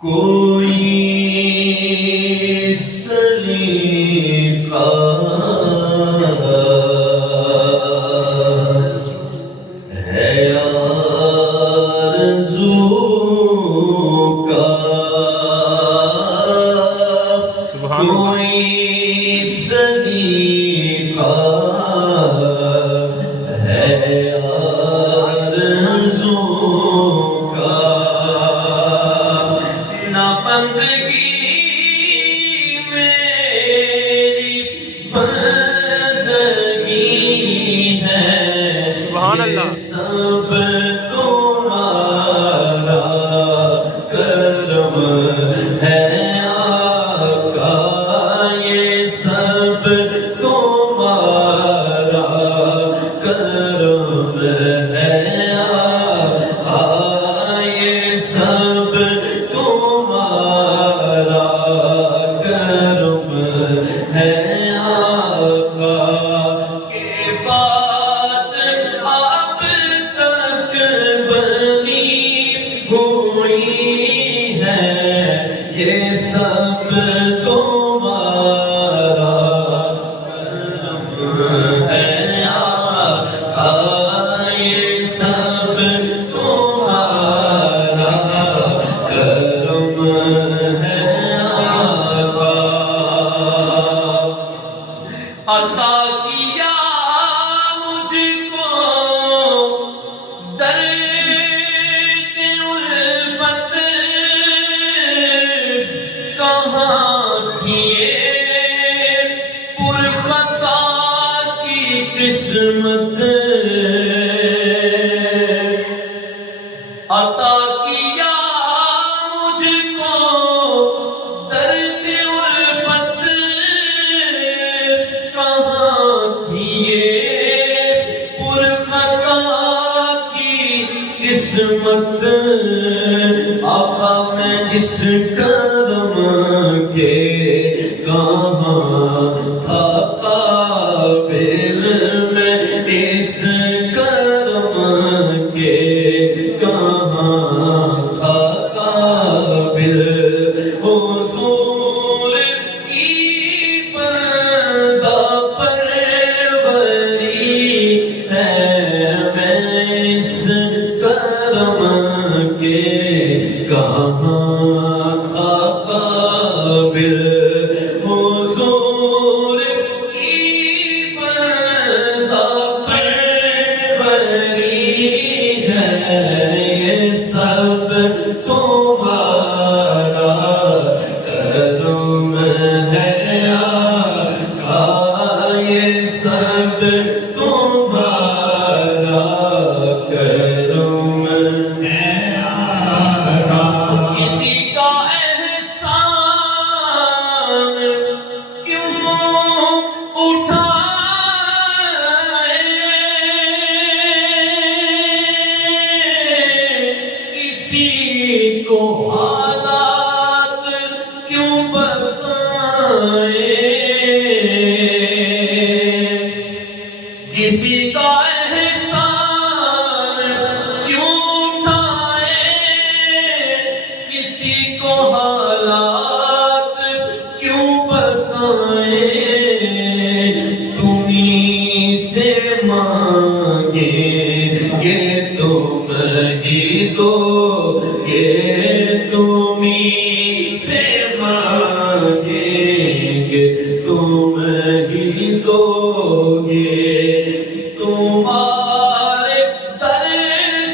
کوئی سلیقہ ہے آرزو کا، کوئی سلیقہ ہے آرزو کا، نہ بندگی میری بندگی ہے، سبحان اللہ، سب تمہارا کرم ہے آقا، یہ سب تمہارا کرم ہے آقا، یہ سب تمہارا کرم ہے آقا، کہ بات اب تک بنی ہوئی ہے، یہ سب تمہارا کرم ہے آقا، یہ سب تمہارا کرم ہے آقا، عطا کیا مجھ کو درد الفت، کہاں تھی یہ پرخطا کی قسمت، عطا کیا مجھ کو درد الفت، کہاں تھی یہ پرخطا کی قسمت، آقا میں اس کرم کے کہاں تھا قابل، میں اس کرم کے کہاں تھا قابل، حضور کی بندہ پروری ہے، میں اس کرم کے کہاں تھا قابل، حضور کی بندہ پروری ہے، یہ سب تمہارا کرم ہے آقا، یہ سب تمہارا کرم ہے آقا، کسی کا احسان کیوں اٹھائے، کسی کو حالات کیوں بتائے، کسی کا احسان کیوں اٹھائے، کسی کو حالات کیوں بتائے، تمہیں سے مانگیں گے تم ہی دو گے، تمہیں سے مانگیں گے تم ہی دو گے، تمہارے در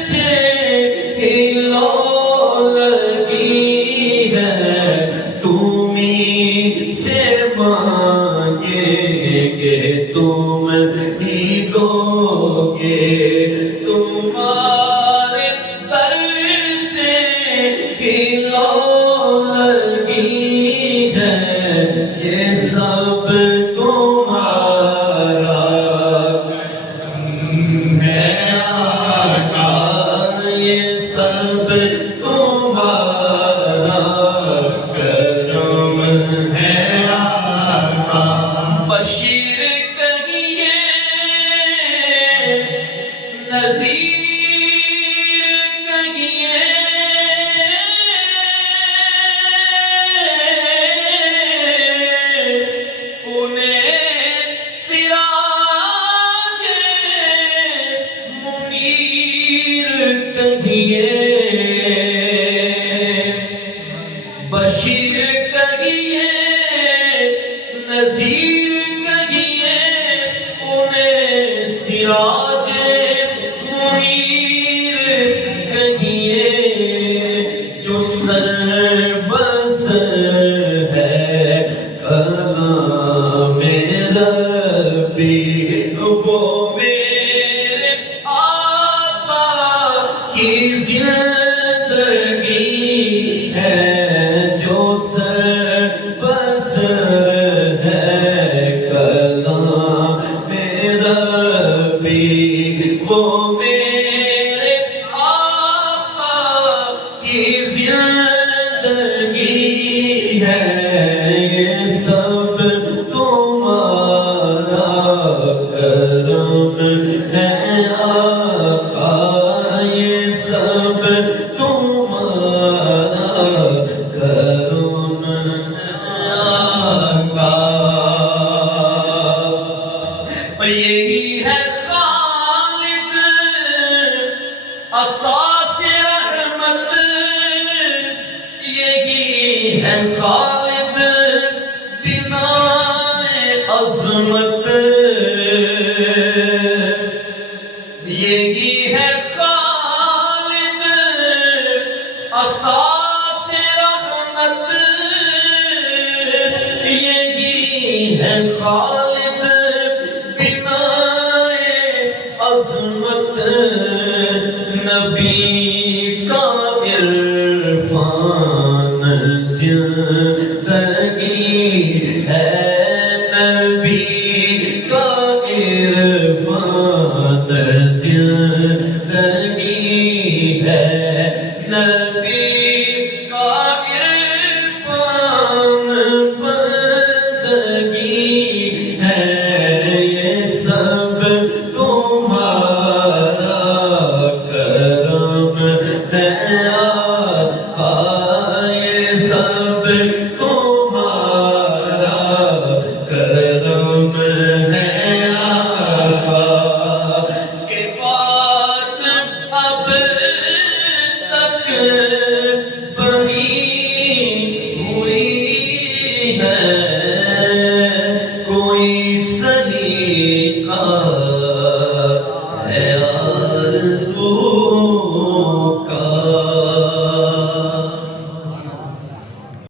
سے ہی لو لگی ہے، تمہیں سے مانگیں گے تم ہی دو گے، تمہارے در سے ہی لو لگی ہے، یہ سب تمہارا کرم ہے آقا، یہ سب تمہارا کرم ہے آقا، بشیر کہیے نذیر کہیے سر بسر ہے کلام ربی، وہ میرے آقا کی زندگی ہے جو سر بسر ہے کلام ربی، وہ میرے آقا کی زندگی ہے، یہ سب تمہارا کرم ہے آقا، یہ سب تمہارا کرم ہے آقا۔ یہی ہے خالد اساس رحمت، یہی ہے خالد بنائے عظمت، یہی ہے خالد اساس رحمت، یہی ہے خالد بنائے عظمت، نبی کا عرفان زندگی ہے، نبی کا عرفان زندگی ہے، نبی